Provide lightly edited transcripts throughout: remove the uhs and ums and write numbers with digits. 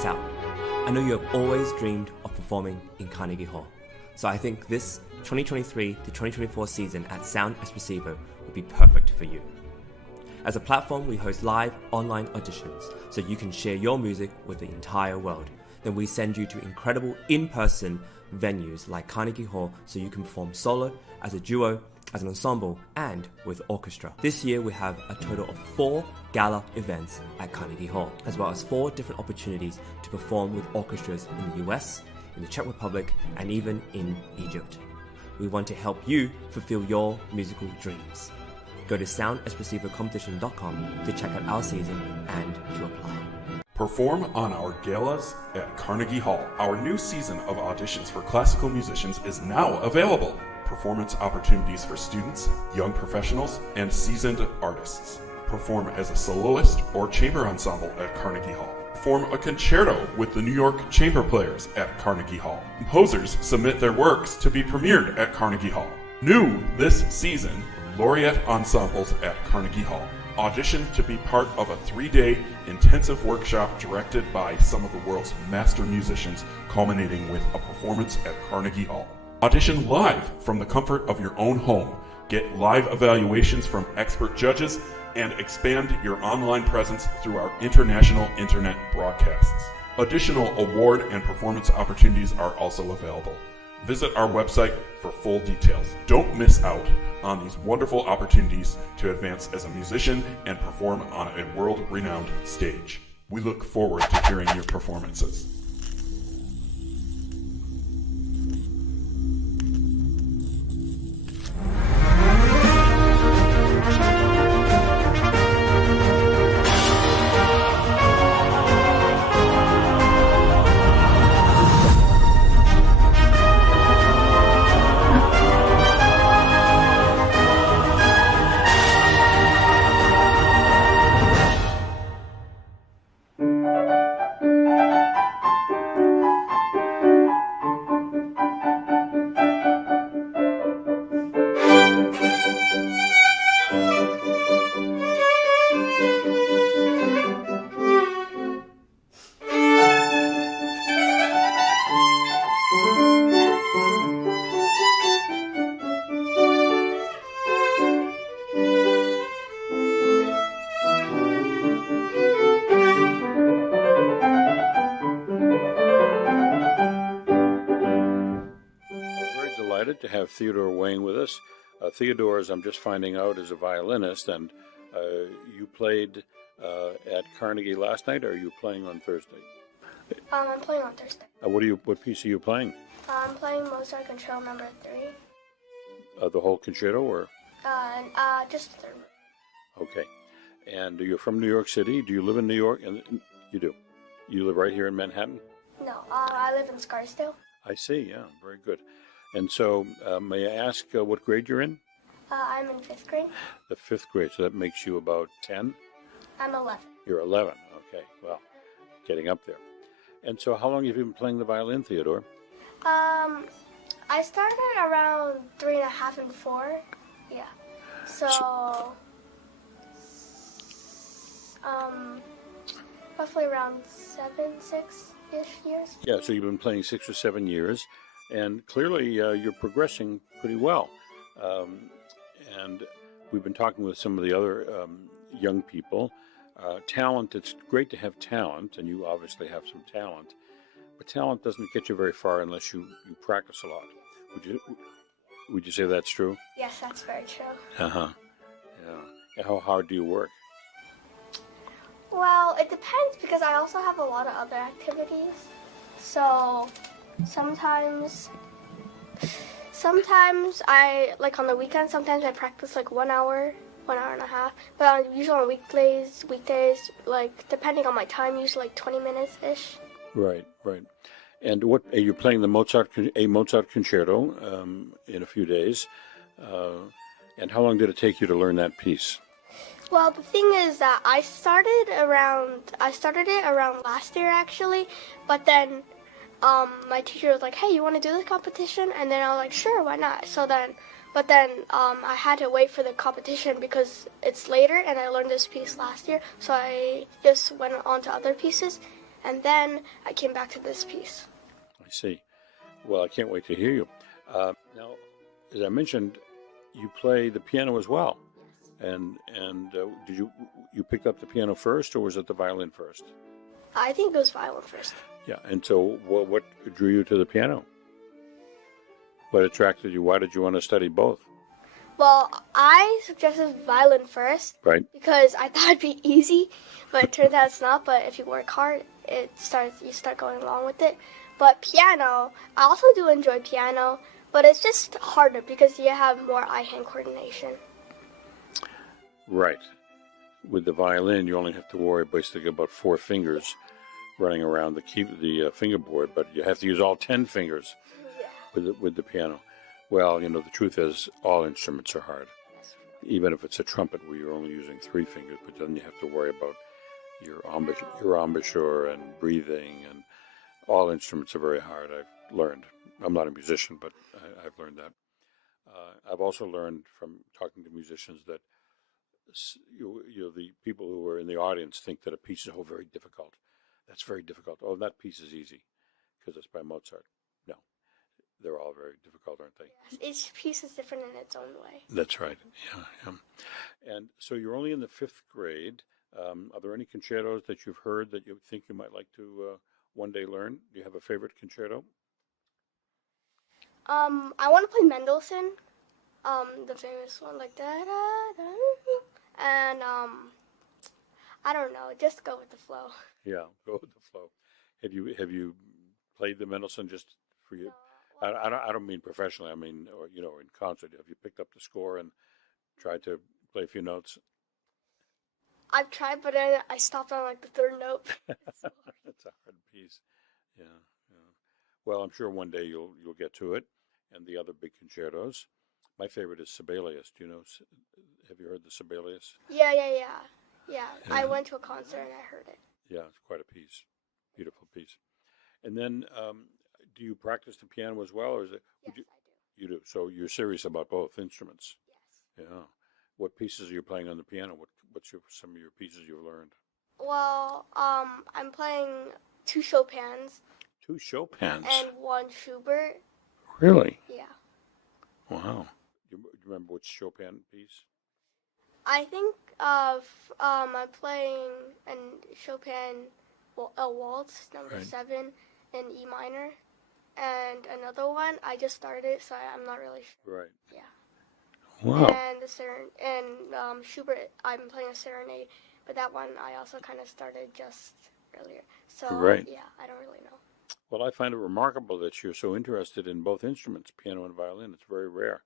this out. I know you have always dreamed of performing in Carnegie Hall, so I think this 2023 to 2024 season at Sound Espressivo will be perfect for you. As a platform, we host live online auditions so you can share your music with the entire world. Then we send you to incredible in-person venues like Carnegie Hall so you can perform solo, as a duo, as an ensemble, and with orchestra. This year we have a total of 4 gala events at Carnegie Hall, as well as 4 different opportunities to perform with orchestras in the US, in the Czech Republic, and even in Egypt. We want to help you fulfill your musical dreams. Go to soundespressivocompetition.com to check out our season and to apply. Perform on our galas at Carnegie Hall. Our new season of auditions for classical musicians is now available. Performance opportunities for students, young professionals, and seasoned artists. Perform as a soloist or chamber ensemble at Carnegie Hall. Perform a concerto with the New York Chamber Players at Carnegie Hall. Composers submit their works to be premiered at Carnegie Hall. New this season, Laureate ensembles at Carnegie Hall. Audition to be part of a 3-day intensive workshop directed by some of the world's master musicians, culminating with a performance at Carnegie Hall. Audition live from the comfort of your own home. Get live evaluations from expert judges and expand your online presence through our international internet broadcasts. Additional award and performance opportunities are also available. Visit our website for full details. Don't miss out on these wonderful opportunities to advance as a musician and perform on a world-renowned stage. We look forward to hearing your performances. To have Theodore Wang with us. Theodore, as I'm just finding out, is a violinist, and you played at Carnegie last night, or are you playing on Thursday? I'm playing on Thursday. What piece are you playing? I'm playing Mozart Concerto number 3. The whole concerto, or? Just the third. Okay. And you're from New York City. Do you live in New York? And you do. You live right here in Manhattan? No, I live in Scarsdale. I see. Yeah, very good. And so, may I ask what grade you're in? I'm in 5th grade. The 5th grade, so that makes you about 10? I'm 11. You're 11, okay, well, getting up there. And so how long have you been playing the violin, Theodore? I started around 3 and a half and 4, yeah. So roughly around 6-ish years. Yeah, so you've been playing 6 or 7 years. And clearly, you're progressing pretty well. And we've been talking with some of the other young people. Talent, it's great to have talent, and you obviously have some talent. But talent doesn't get you very far unless you practice a lot. Would you say that's true? Yes, that's very true. Uh-huh. Yeah. And how hard do you work? Well, it depends, because I also have a lot of other activities. So sometimes I, like on the weekends, sometimes I practice like 1 hour and a half. But usually on weekdays, like depending on my time, usually like 20 minutes-ish. Right. And what are you playing? A Mozart concerto in a few days. And how long did it take you to learn that piece? Well, the thing is that I started it around last year actually, but then my teacher was like, "Hey, you want to do this competition?" And then I was like, "Sure, why not?" But then I had to wait for the competition because it's later, and I learned this piece last year, so I just went on to other pieces. and then I came back to this piece. I see. Well, I can't wait to hear you. Now, as I mentioned, you play the piano as well. And did you pick up the piano first, or was it the violin first? I think it was violin first. Yeah. And so, what drew you to the piano? What attracted you? Why did you want to study both? Well, I suggested violin first, Right. because I thought it'd be easy, but it turns out it's not. But if you work hard, you start going along with it. But piano, I also do enjoy piano, but it's just harder because you have more eye-hand coordination. Right. With the violin, you only have to worry basically about 4 fingers running around the fingerboard, but you have to use all 10 fingers with the piano. Well, the truth is all instruments are hard. Even if it's a trumpet where you're only using 3 fingers, but then you have to worry about your embouchure and breathing, and all instruments are very hard. I've learned. I'm not a musician, but I've learned that. I've also learned from talking to musicians that the people who are in the audience think that a piece is very difficult. That's very difficult. Oh, that piece is easy because it's by Mozart. No, they're all very difficult, aren't they? Yes, each piece is different in its own way. That's right. Yeah. And so you're only in the 5th grade. Are there any concertos that you've heard that you think you might like to one day learn? Do you have a favorite concerto? I want to play Mendelssohn, the famous one, like da da da, and I don't know, just go with the flow. Yeah, go with the flow. Have you played the Mendelssohn just for you? No. I don't mean professionally. I mean, or in concert. Have you picked up the score and tried to play a few notes? I've tried, but then I stopped on like the 3rd note. That's a hard piece. Yeah. Well, I'm sure one day you'll get to it. And the other big concertos. My favorite is Sibelius. Do you know? Have you heard the Sibelius? Yeah. I went to a concert and I heard it. Yeah, it's quite a piece. Beautiful piece. And then, do you practice the piano as well, or is it? Yes, I do. You do. So you're serious about both instruments. Yes. Yeah. What pieces are you playing on the piano? What's some of your pieces you've learned? Well, I'm playing 2 Chopins. 2 Chopins. And 1 Schubert. Really? Yeah. Wow. Do you remember which Chopin piece? I think I'm playing a Chopin, a waltz, number 7, in E minor, and another one I just started, so I'm not really sure. Right. Yeah. Wow. And Schubert, I'm playing a serenade, but that one I also kind of started just earlier. So yeah, I don't really know. Well, I find it remarkable that you're so interested in both instruments, piano and violin. It's very rare,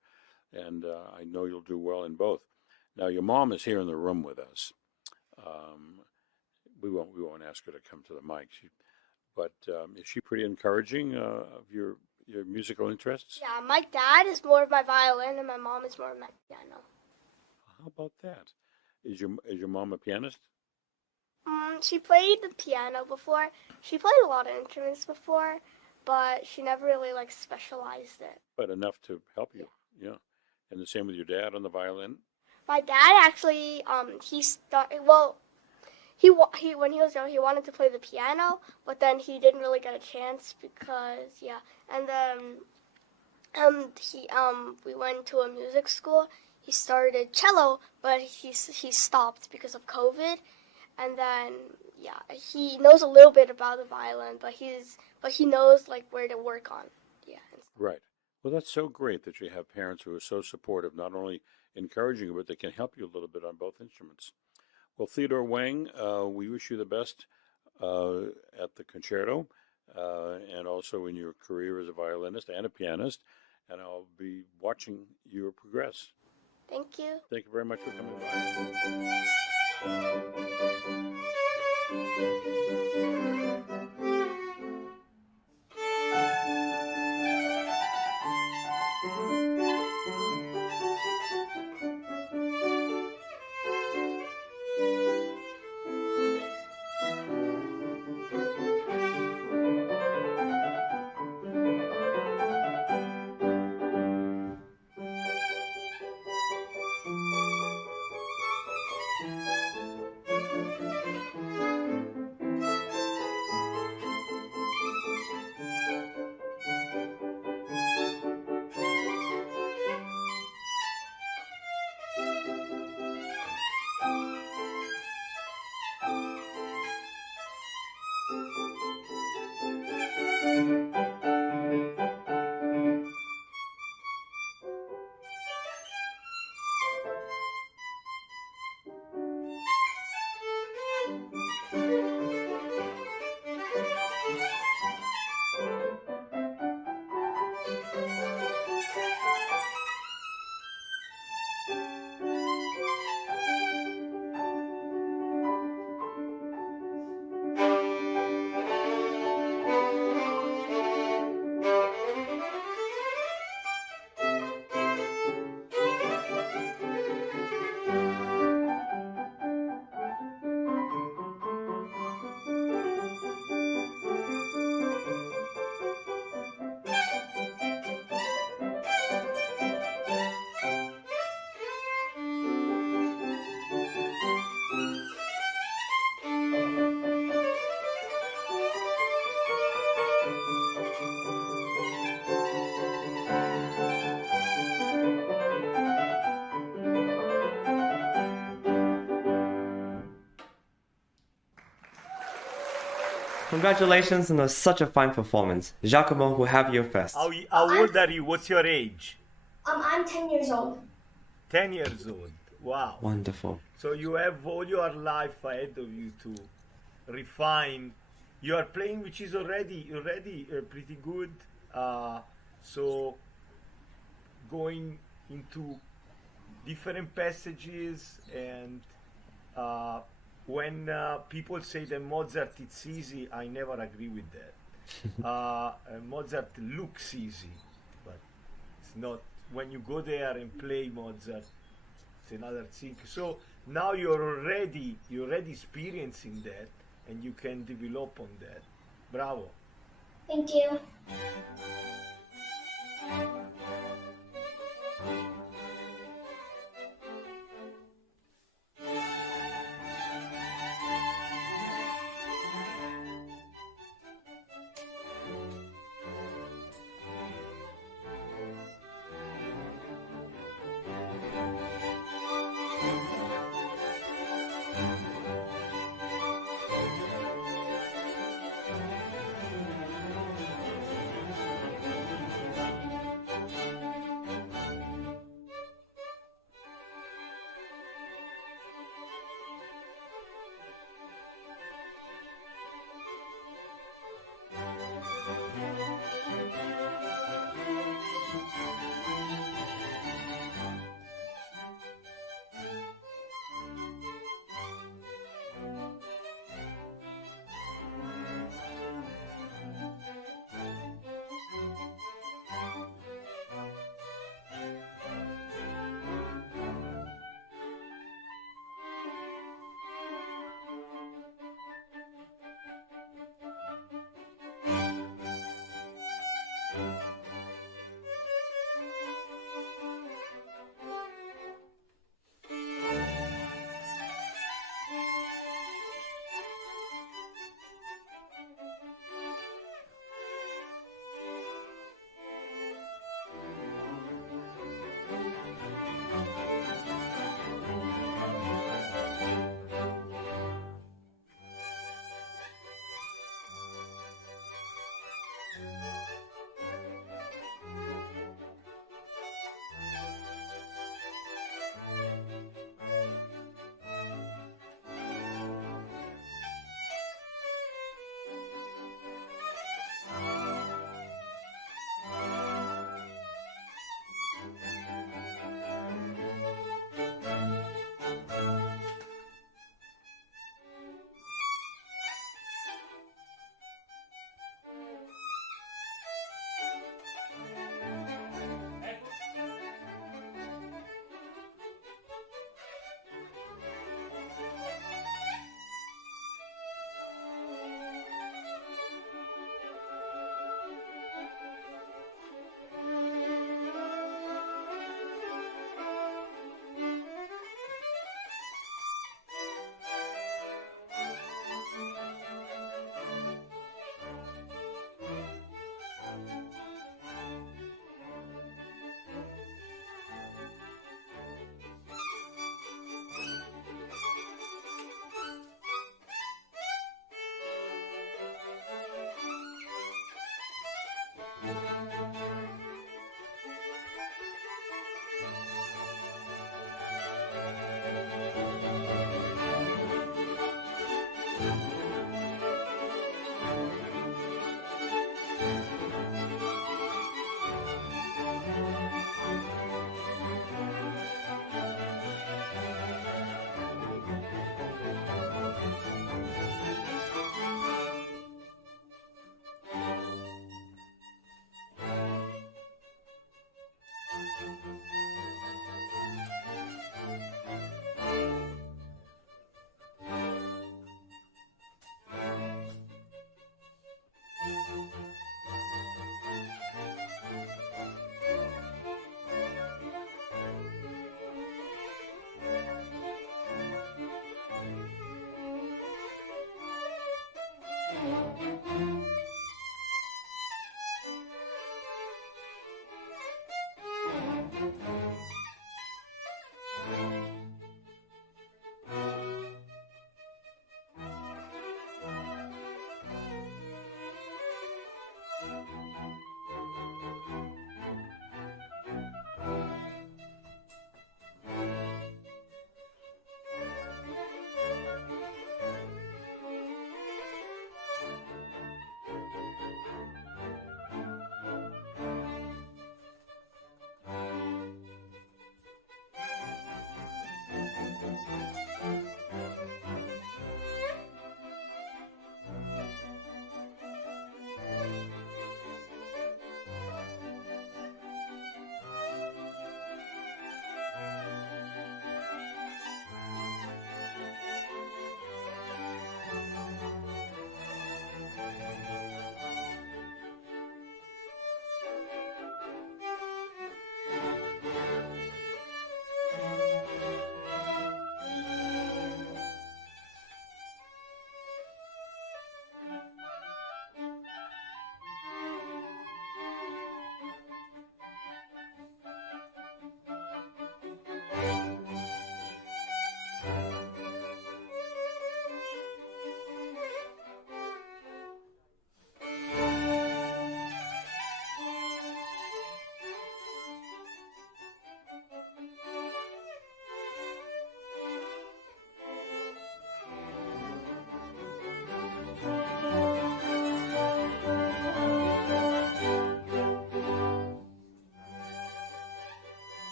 and I know you'll do well in both. Now, your mom is here in the room with us. We won't ask her to come to the mic, but is she pretty encouraging of your musical interests? Yeah, my dad is more of my violin, and my mom is more of my piano. How about that? Is your mom a pianist? She played the piano before. She played a lot of instruments before, but she never really specialized it. But enough to help you, yeah. And the same with your dad on the violin. My dad actually, he started. Well, he when he was young, he wanted to play the piano, but then he didn't really get a chance because And then we went to a music school. He started cello, but he stopped because of COVID. And then, he knows a little bit about the violin, but he knows where to work on. Yeah. Right. Well, that's so great that you have parents who are so supportive, not only encouraging you, but they can help you a little bit on both instruments. Well, Theodore Wang, we wish you the best at the concerto and also in your career as a violinist and a pianist. And I'll be watching your progress. Thank you. Thank you very much for coming by. Congratulations on such a fine performance. Giacomo, we'll have you first. How old are you? What's your age? I'm 10 years old. 10 years old. Wow. Wonderful. So you have all your life ahead of you to refine. You are playing, which is already pretty good. So going into different passages, and when people say that Mozart it's easy, I never agree with that. Mozart looks easy, but it's not. When you go there and play Mozart, it's another thing. So now you're already experiencing that, and you can develop on that. Bravo. Thank you.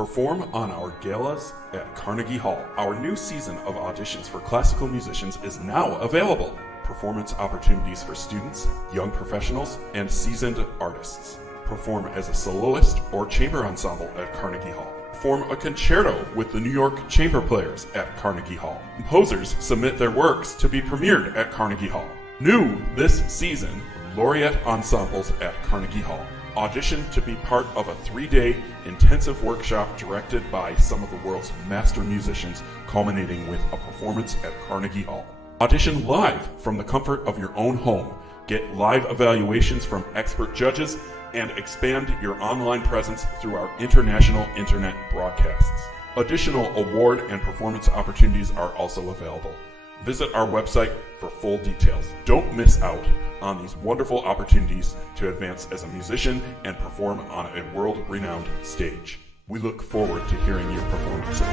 Perform on our galas at Carnegie Hall. Our new season of auditions for classical musicians is now available. Performance opportunities for students, young professionals, and seasoned artists. Perform as a soloist or chamber ensemble at Carnegie Hall. Perform a concerto with the New York Chamber Players at Carnegie Hall. Composers submit their works to be premiered at Carnegie Hall. New this season, Laureate ensembles at Carnegie Hall. Audition to be part of a 3-day intensive workshop directed by some of the world's master musicians, culminating with a performance at Carnegie Hall. Audition live from the comfort of your own home. Get live evaluations from expert judges and expand your online presence through our international internet broadcasts. Additional award and performance opportunities are also available. Visit our website for full details. Don't miss out on these wonderful opportunities to advance as a musician and perform on a world-renowned stage. We look forward to hearing your performances.